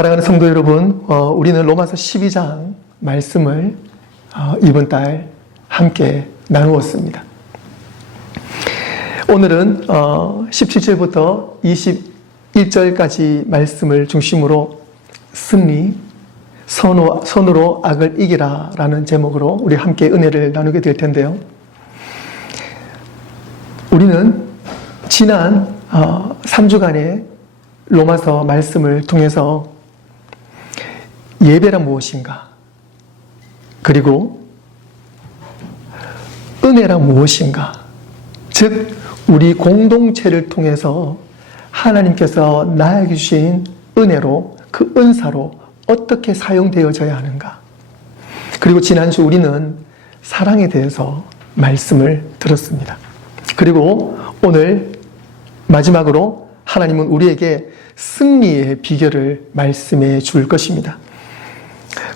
사랑하는 성도 여러분, 우리는 로마서 12장 말씀을 이번 달 함께 나누었습니다. 오늘은 17절부터 21절까지 말씀을 중심으로 승리, 선으로 악을 이기라 라는 제목으로 우리 함께 은혜를 나누게 될 텐데요. 우리는 지난 3주간의 로마서 말씀을 통해서 예배란 무엇인가, 그리고 은혜란 무엇인가, 즉 우리 공동체를 통해서 하나님께서 나에게 주신 은혜로, 그 은사로 어떻게 사용되어져야 하는가, 그리고 지난주 우리는 사랑에 대해서 말씀을 들었습니다. 그리고 오늘 마지막으로 하나님은 우리에게 승리의 비결을 말씀해 줄 것입니다.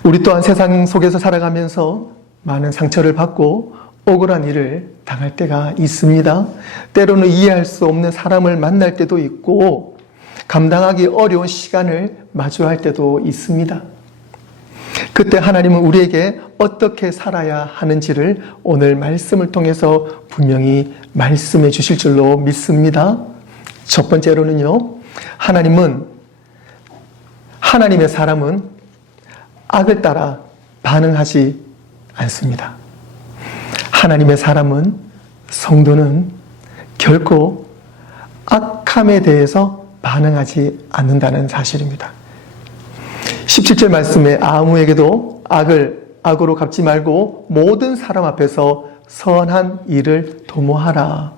우리 또한 세상 속에서 살아가면서 많은 상처를 받고 억울한 일을 당할 때가 있습니다. 때로는 이해할 수 없는 사람을 만날 때도 있고 감당하기 어려운 시간을 마주할 때도 있습니다. 그때 하나님은 우리에게 어떻게 살아야 하는지를 오늘 말씀을 통해서 분명히 말씀해 주실 줄로 믿습니다. 첫 번째로는요, 하나님의 사람은 악을 따라 반응하지 않습니다. 하나님의 사람은, 성도는 결코 악함에 대해서 반응하지 않는다는 사실입니다. 17절 말씀에 아무에게도 악으로 갚지 말고 모든 사람 앞에서 선한 일을 도모하라.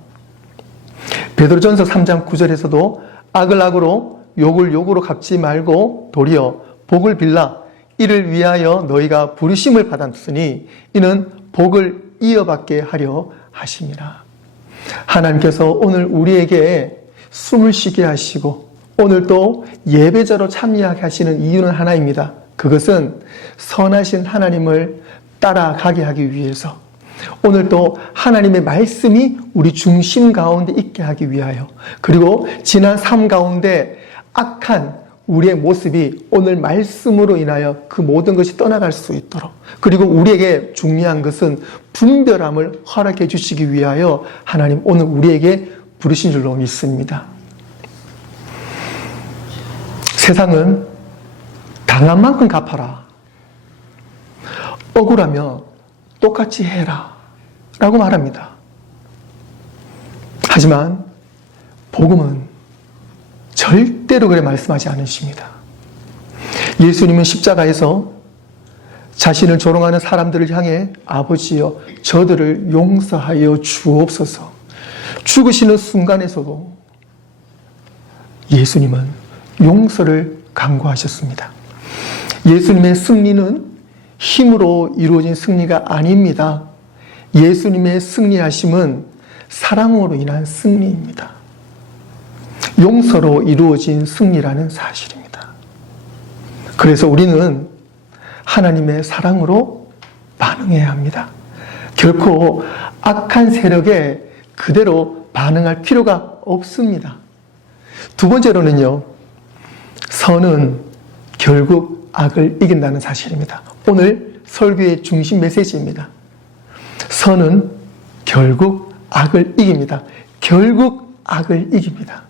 베드로전서 3장 9절에서도 악을 악으로 욕을 욕으로 갚지 말고 도리어 복을 빌라 이를 위하여 너희가 부르심을 받았으니 이는 복을 이어받게 하려 하심이라. 하나님께서 오늘 우리에게 숨을 쉬게 하시고 오늘 또 예배자로 참여하게 하시는 이유는 하나입니다. 그것은 선하신 하나님을 따라가게 하기 위해서, 오늘 또 하나님의 말씀이 우리 중심 가운데 있게 하기 위하여, 그리고 지난 삶 가운데 악한 우리의 모습이 오늘 말씀으로 인하여 그 모든 것이 떠나갈 수 있도록, 그리고 우리에게 중요한 것은 분별함을 허락해 주시기 위하여 하나님 오늘 우리에게 부르신 줄로 믿습니다. 세상은 당한 만큼 갚아라, 억울하면 똑같이 해라 라고 말합니다. 하지만 복음은 절대로 그래 말씀하지 않으십니다. 예수님은 십자가에서 자신을 조롱하는 사람들을 향해 아버지여 저들을 용서하여 주옵소서, 죽으시는 순간에서도 예수님은 용서를 강구하셨습니다. 예수님의 승리는 힘으로 이루어진 승리가 아닙니다. 예수님의 승리하심은 사랑으로 인한 승리입니다. 용서로 이루어진 승리라는 사실입니다. 그래서 우리는 하나님의 사랑으로 반응해야 합니다. 결코 악한 세력에 그대로 반응할 필요가 없습니다. 두 번째로는요, 선은 결국 악을 이긴다는 사실입니다. 오늘 설교의 중심 메시지입니다. 선은 결국 악을 이깁니다. 결국 악을 이깁니다.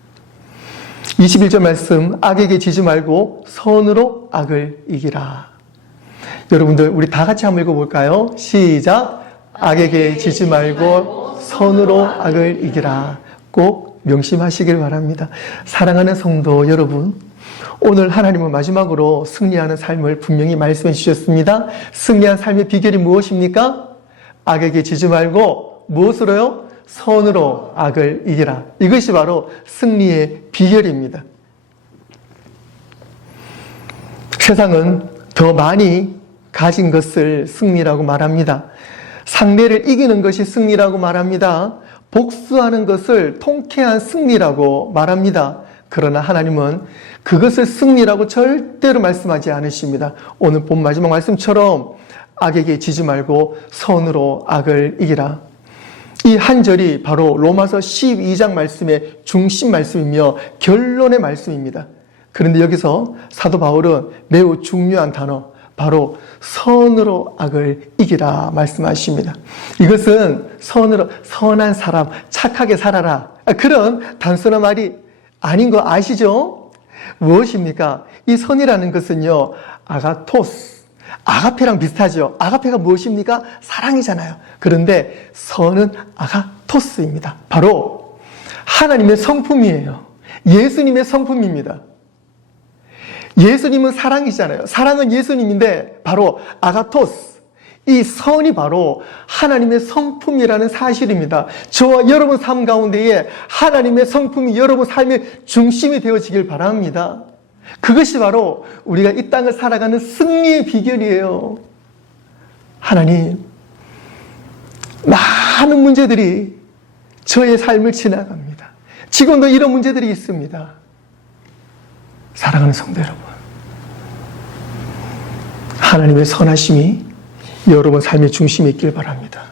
21절 말씀, 악에게 지지 말고 선으로 악을 이기라. 여러분들 우리 다 같이 한번 읽어볼까요? 시작! 악에게 지지 말고 선으로 악을 이기라. 꼭 명심하시길 바랍니다. 사랑하는 성도 여러분, 오늘 하나님은 마지막으로 승리하는 삶을 분명히 말씀해 주셨습니다. 승리한 삶의 비결이 무엇입니까? 악에게 지지 말고 무엇으로요? 선으로 악을 이기라. 이것이 바로 승리의 비결입니다. 세상은 더 많이 가진 것을 승리라고 말합니다. 상대를 이기는 것이 승리라고 말합니다. 복수하는 것을 통쾌한 승리라고 말합니다. 그러나 하나님은 그것을 승리라고 절대로 말씀하지 않으십니다. 오늘 본 마지막 말씀처럼 악에게 지지 말고 선으로 악을 이기라. 이 한 절이 바로 로마서 12장 말씀의 중심 말씀이며 결론의 말씀입니다. 그런데 여기서 사도 바울은 매우 중요한 단어, 바로 선으로 악을 이기라 말씀하십니다. 이것은 선한 사람, 착하게 살아라, 그런 단순한 말이 아닌 거 아시죠? 무엇입니까? 이 선이라는 것은요, 아가토스, 아가페랑 비슷하죠. 아가페가 무엇입니까? 사랑이잖아요. 그런데 선은 아가토스입니다. 바로 하나님의 성품이에요. 예수님의 성품입니다. 예수님은 사랑이잖아요. 사랑은 예수님인데 바로 아가토스, 이 선이 바로 하나님의 성품이라는 사실입니다. 저와 여러분 삶 가운데에 하나님의 성품이 여러분 삶의 중심이 되어지길 바랍니다. 그것이 바로 우리가 이 땅을 살아가는 승리의 비결이에요. 하나님, 많은 문제들이 저의 삶을 지나갑니다. 지금도 이런 문제들이 있습니다. 사랑하는 성도 여러분, 하나님의 선하심이 여러분 삶의 중심에 있길 바랍니다.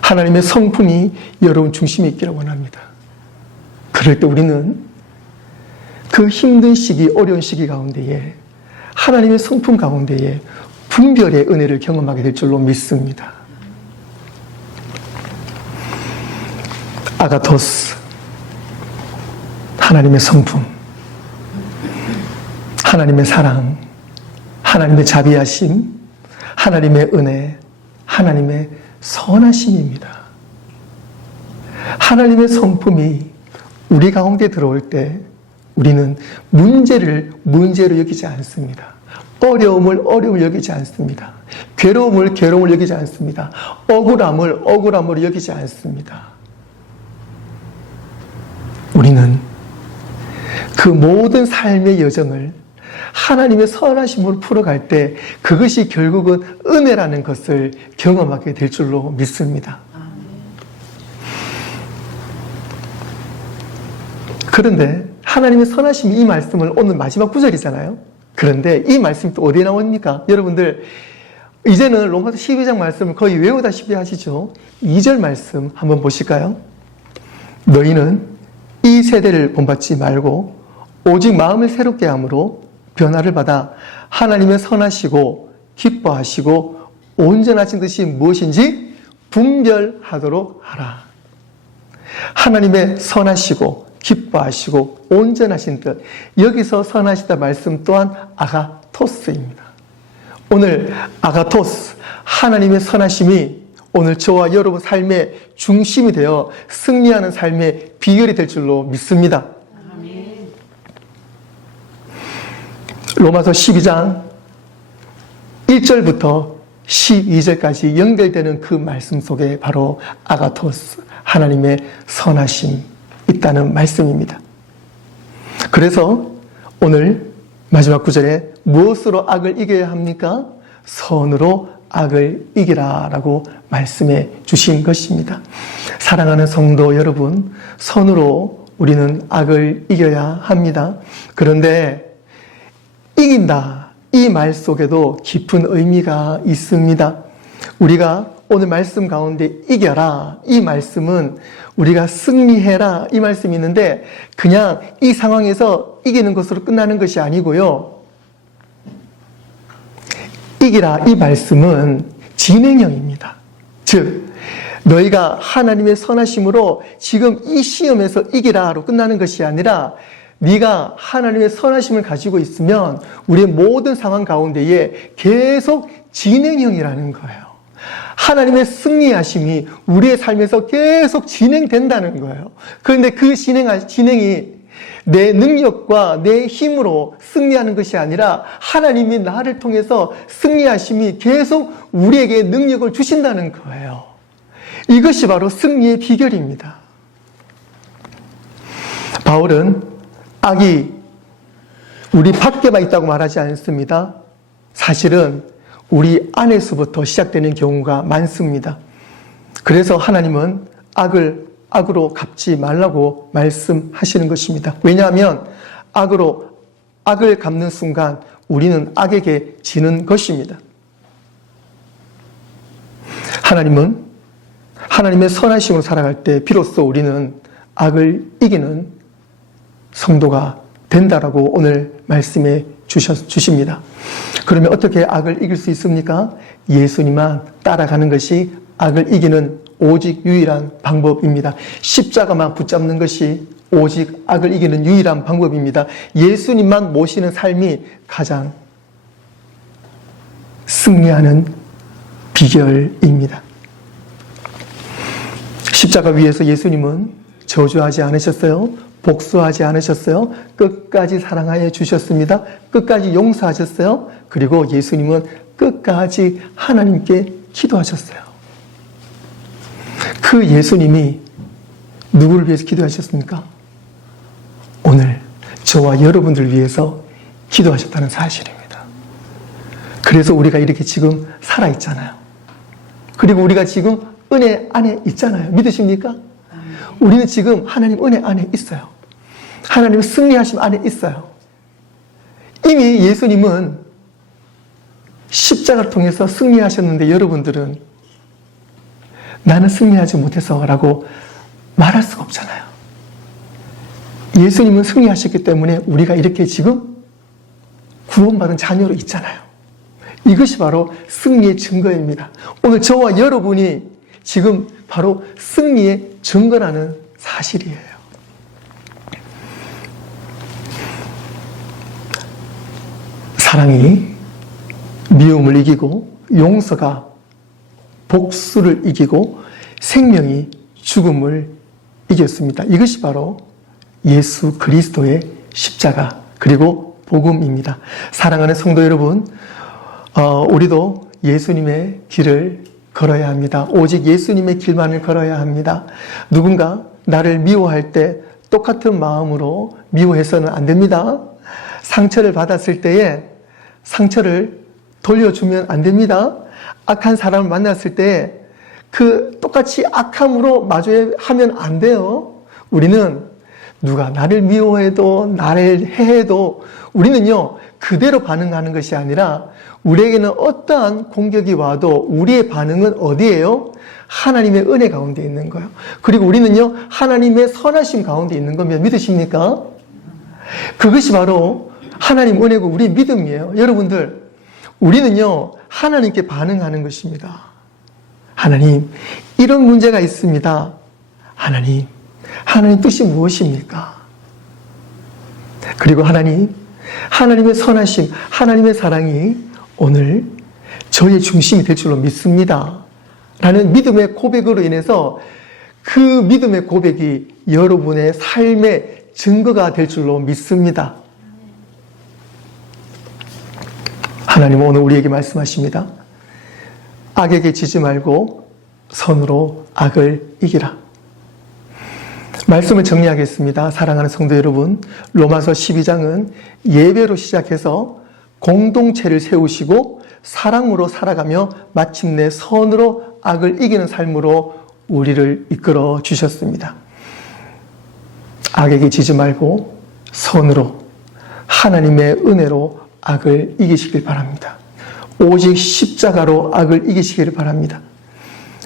하나님의 성품이 여러분 중심에 있기를 원합니다. 그럴 때 우리는 그 힘든 시기, 어려운 시기 가운데에 하나님의 성품 가운데에 분별의 은혜를 경험하게 될 줄로 믿습니다. 아가토스, 하나님의 성품, 하나님의 사랑, 하나님의 자비하심, 하나님의 은혜, 하나님의 선하심입니다. 하나님의 성품이 우리 가운데 들어올 때 우리는 문제를 문제로 여기지 않습니다. 어려움을 어려움을 여기지 않습니다. 괴로움을 괴로움을 여기지 않습니다. 억울함을 억울함으로 여기지 않습니다. 우리는 그 모든 삶의 여정을 하나님의 선하심으로 풀어갈 때 그것이 결국은 은혜라는 것을 경험하게 될 줄로 믿습니다. 그런데 하나님의 선하심이 이 말씀을 오늘 마지막 구절이잖아요. 그런데 이 말씀이 또 어디에 나옵니까? 여러분들 이제는 로마서 12장 말씀을 거의 외우다시피 하시죠. 2절 말씀 한번 보실까요? 너희는 이 세대를 본받지 말고 오직 마음을 새롭게 함으로 변화를 받아 하나님의 선하시고 기뻐하시고 온전하신 뜻이 무엇인지 분별하도록 하라. 하나님의 선하시고 기뻐하시고 온전하신 뜻, 여기서 선하시다 말씀 또한 아가토스입니다. 오늘 아가토스, 하나님의 선하심이 오늘 저와 여러분 삶의 중심이 되어 승리하는 삶의 비결이 될 줄로 믿습니다. 로마서 12장 1절부터 12절까지 연결되는 그 말씀 속에 바로 아가토스, 하나님의 선하심 있다는 말씀입니다. 그래서 오늘 마지막 구절에 무엇으로 악을 이겨야 합니까? 선으로 악을 이기라 라고 말씀해 주신 것입니다. 사랑하는 성도 여러분, 선으로 우리는 악을 이겨야 합니다. 그런데 이긴다, 이 말 속에도 깊은 의미가 있습니다. 우리가 오늘 말씀 가운데 이겨라, 이 말씀은 우리가 승리해라, 이 말씀이 있는데 그냥 이 상황에서 이기는 것으로 끝나는 것이 아니고요. 이기라, 이 말씀은 진행형입니다. 즉 너희가 하나님의 선하심으로 지금 이 시험에서 이기라로 끝나는 것이 아니라 네가 하나님의 선하심을 가지고 있으면 우리의 모든 상황 가운데에 계속 진행형이라는 거예요. 하나님의 승리하심이 우리의 삶에서 계속 진행된다는 거예요. 그런데 그 진행이 내 능력과 내 힘으로 승리하는 것이 아니라 하나님이 나를 통해서 승리하심이 계속 우리에게 능력을 주신다는 거예요. 이것이 바로 승리의 비결입니다. 바울은 악이 우리 밖에만 있다고 말하지 않습니다. 사실은 우리 안에서부터 시작되는 경우가 많습니다. 그래서 하나님은 악으로 갚지 말라고 말씀하시는 것입니다. 왜냐하면 악을 갚는 순간 우리는 악에게 지는 것입니다. 하나님은 하나님의 선하심으로 살아갈 때 비로소 우리는 악을 이기는 성도가 된다라고 오늘 말씀해 주십니다. 그러면 어떻게 악을 이길 수 있습니까? 예수님만 따라가는 것이 악을 이기는 오직 유일한 방법입니다. 십자가만 붙잡는 것이 오직 악을 이기는 유일한 방법입니다. 예수님만 모시는 삶이 가장 승리하는 비결입니다. 십자가 위에서 예수님은 저주하지 않으셨어요. 복수하지 않으셨어요. 끝까지 사랑하여 주셨습니다. 끝까지 용서하셨어요. 그리고 예수님은 끝까지 하나님께 기도하셨어요. 그 예수님이 누구를 위해서 기도하셨습니까? 오늘 저와 여러분들 위해서 기도하셨다는 사실입니다. 그래서 우리가 이렇게 지금 살아있잖아요. 그리고 우리가 지금 은혜 안에 있잖아요. 믿으십니까? 우리는 지금 하나님 은혜 안에 있어요. 하나님 승리하심 안에 있어요. 이미 예수님은 십자가를 통해서 승리하셨는데 여러분들은 나는 승리하지 못해서 라고 말할 수가 없잖아요. 예수님은 승리하셨기 때문에 우리가 이렇게 지금 구원받은 자녀로 있잖아요. 이것이 바로 승리의 증거입니다. 오늘 저와 여러분이 지금 바로 승리의 증거라는 사실이에요. 사랑이 미움을 이기고 용서가 복수를 이기고 생명이 죽음을 이겼습니다. 이것이 바로 예수 그리스도의 십자가 그리고 복음입니다. 사랑하는 성도 여러분, 우리도 예수님의 길을 걸어야 합니다. 오직 예수님의 길만을 걸어야 합니다. 누군가 나를 미워할 때 똑같은 마음으로 미워해서는 안 됩니다. 상처를 받았을 때에 상처를 돌려주면 안 됩니다. 악한 사람을 만났을 때 그 똑같이 악함으로 마주하면 안 돼요. 우리는 누가 나를 미워해도 나를 해해도 우리는요 그대로 반응하는 것이 아니라 우리에게는 어떠한 공격이 와도 우리의 반응은 어디예요? 하나님의 은혜 가운데 있는 거예요. 그리고 우리는요 하나님의 선하심 가운데 있는 거면 믿으십니까? 그것이 바로 하나님 은혜고 우리의 믿음이에요. 여러분들 우리는요 하나님께 반응하는 것입니다. 하나님 이런 문제가 있습니다. 하나님 뜻이 무엇입니까? 그리고 하나님의 선하심, 하나님의 사랑이 오늘 저의 중심이 될 줄로 믿습니다. 라는 믿음의 고백으로 인해서 그 믿음의 고백이 여러분의 삶의 증거가 될 줄로 믿습니다. 하나님은 오늘 우리에게 말씀하십니다. 악에게 지지 말고 선으로 악을 이기라. 말씀을 정리하겠습니다. 사랑하는 성도 여러분, 로마서 12장은 예배로 시작해서 공동체를 세우시고 사랑으로 살아가며 마침내 선으로 악을 이기는 삶으로 우리를 이끌어 주셨습니다. 악에게 지지 말고 선으로 하나님의 은혜로 악을 이기시길 바랍니다. 오직 십자가로 악을 이기시기를 바랍니다.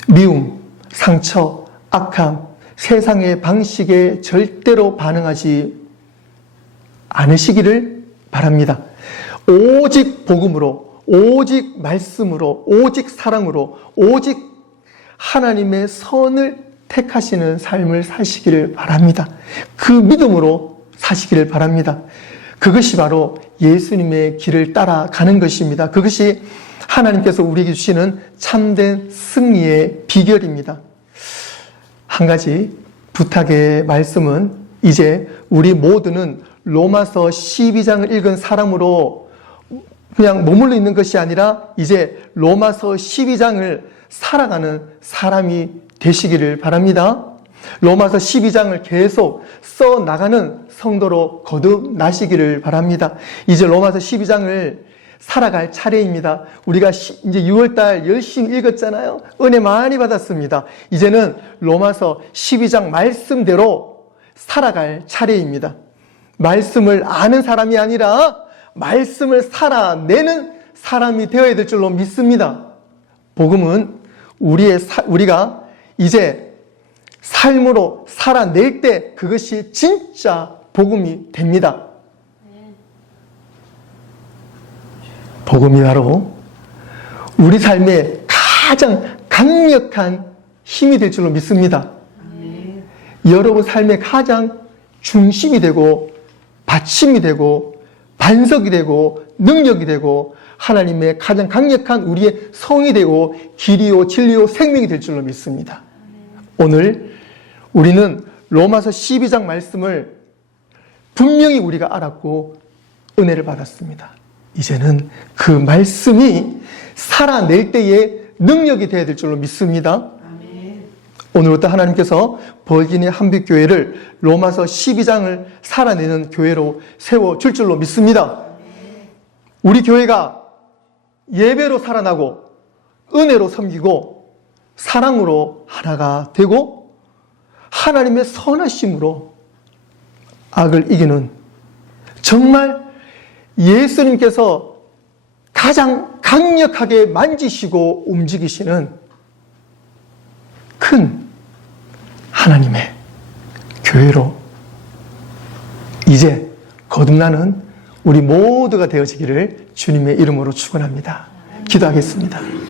미움, 상처, 악함, 세상의 방식에 절대로 반응하지 않으시기를 바랍니다. 오직 복음으로, 오직 말씀으로, 오직 사랑으로, 오직 하나님의 선을 택하시는 삶을 사시기를 바랍니다. 그 믿음으로 사시기를 바랍니다. 그것이 바로 예수님의 길을 따라가는 것입니다. 그것이 하나님께서 우리에게 주시는 참된 승리의 비결입니다. 한 가지 부탁의 말씀은 이제 우리 모두는 로마서 12장을 읽은 사람으로 그냥 머물러 있는 것이 아니라 이제 로마서 12장을 살아가는 사람이 되시기를 바랍니다. 로마서 12장을 계속 써나가는 성도로 거듭나시기를 바랍니다. 이제 로마서 12장을 살아갈 차례입니다. 우리가 이제 6월달 열심히 읽었잖아요. 은혜 많이 받았습니다. 이제는 로마서 12장 말씀대로 살아갈 차례입니다. 말씀을 아는 사람이 아니라 말씀을 살아내는 사람이 되어야 될 줄로 믿습니다. 복음은 우리가 이제 삶으로 살아낼 때 그것이 진짜 복음이 됩니다. 복음이 바로 우리 삶의 가장 강력한 힘이 될 줄로 믿습니다. 여러분 삶의 가장 중심이 되고 받침이 되고 반석이 되고 능력이 되고 하나님의 가장 강력한 우리의 성이 되고 길이요 진리요 생명이 될 줄로 믿습니다. 오늘 우리는 로마서 12장 말씀을 분명히 우리가 알았고 은혜를 받았습니다. 이제는 그 말씀이 살아낼 때에 능력이 되어야 될 줄로 믿습니다. 오늘부터 하나님께서 버지니아 한빛교회를 로마서 12장을 살아내는 교회로 세워줄 줄로 믿습니다. 우리 교회가 예배로 살아나고 은혜로 섬기고 사랑으로 하나가 되고 하나님의 선하심으로 악을 이기는 정말 예수님께서 가장 강력하게 만지시고 움직이시는 큰 하나님의 교회로 이제 거듭나는 우리 모두가 되어지기를 주님의 이름으로 축원합니다. 기도하겠습니다.